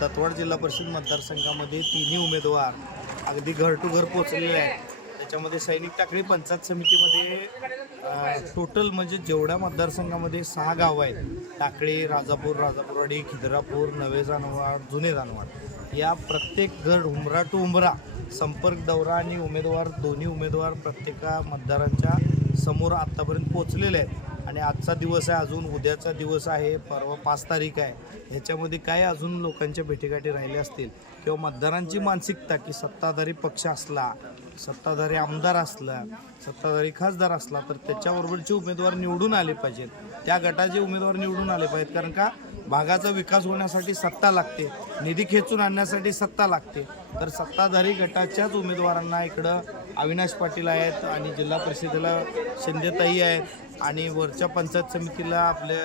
दत्तवाड जिल्हा परिषद मतदारसंघामध्ये तिन्ही उमेदवार अगदी घर टू घर पोहोचलेले आहेत। त्याच्यामध्ये सैनिक टाकळी पंचायत समितीमध्ये टोटल म्हणजे जेवढ्या मतदारसंघामध्ये 6 गावं आहेत, टाकळी, राजापूर, राजापूरवाडी, खिद्रापूर, नवे जानवाड, जुने जानवाड, या प्रत्येक घर उंबरा टू उंबरा संपर्क दौरा आणि उमेदवार दोन्ही उमेदवार प्रत्येका मतदारांच्या समोर आत्तापर्यंत पोहोचलेले आहेत। आणि आजचा दिवस आहे, अजून उद्याचा दिवस आहे, परवा 5 तारीख आहे। ह्याच्यामध्ये काय अजून लोकांच्या भेटीगाठी राहिल्या असतील किंवा मतदारांची मानसिकता की सत्ताधारी पक्ष असला, सत्ताधारी आमदार असला, सत्ताधारी खासदार असला तर त्याच्याबरोबरचे उमेदवार निवडून आले पाहिजेत, त्या गटाचे उमेदवार निवडून आले पाहिजेत। कारण का भागाचा विकास होण्यासाठी सत्ता लागते, निधी खेचून आणण्यासाठी सत्ता लागते। तर सत्ताधारी गटाच्याच उमेदवारांना इकडं अविनाश पाटील आहेत आणि जिल्हा परिषदेला शिंदेताई आहेत आणि वरच्या पंचायत समितीला आपले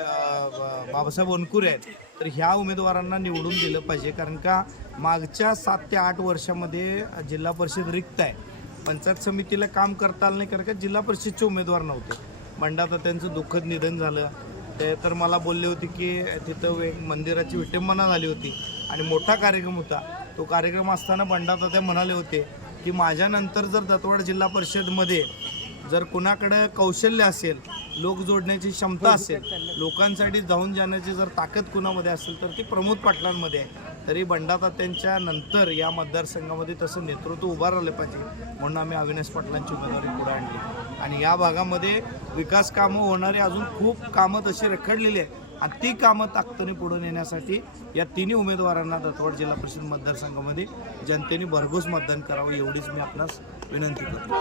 बाबासाहेब वनकुरे आहेत। तर ह्या उमेदवारांना निवडून दिलं पाहिजे, कारण का मागच्या 7 ते 8 वर्षामध्ये जिल्हा परिषद रिक्त आहे। पंचायत समितीला काम करता आलं नाही, कारण का जिल्हा परिषदचे उमेदवार नव्हते। बंडाता त्यांचं दुःखद निधन झालं, ते तर मला बोलले होते की तिथं एक मंदिराची विटंबना झाली होती आणि मोठा कार्यक्रम होता। तो कार्यक्रम असताना बंडाता ते म्हणाले होते की माझ्यानंतर जर दत्तवाड जिल्हा परिषदमध्ये जर कुणाकडे कौशल्य असेल, लोक जोडण्याची क्षमता असेल, लोकांसाठी जाऊन जाण्याची जर ताकद कुणामध्ये असेल तर ती प्रमोद पाटलांमध्ये आहे। तरी बंडातात्यांच्या नंतर या मतदारसंघामध्ये तसं नेतृत्व उभं राहिलं पाहिजे, म्हणून आम्ही अविनाश पाटलांची उमेदवारी पुढे आणली। आणि या भागामध्ये विकास कामं होणारे अजून खूप कामं तशी रखडलेली आहेत आणि ती कामं ताकदीने पुढे नेण्यासाठी या तिन्ही उमेदवारांना दत्तवाड जिल्हा परिषद मतदारसंघामध्ये जनतेने भरघोस मतदान करावं, एवढीच मी आपणास विनंती करतो।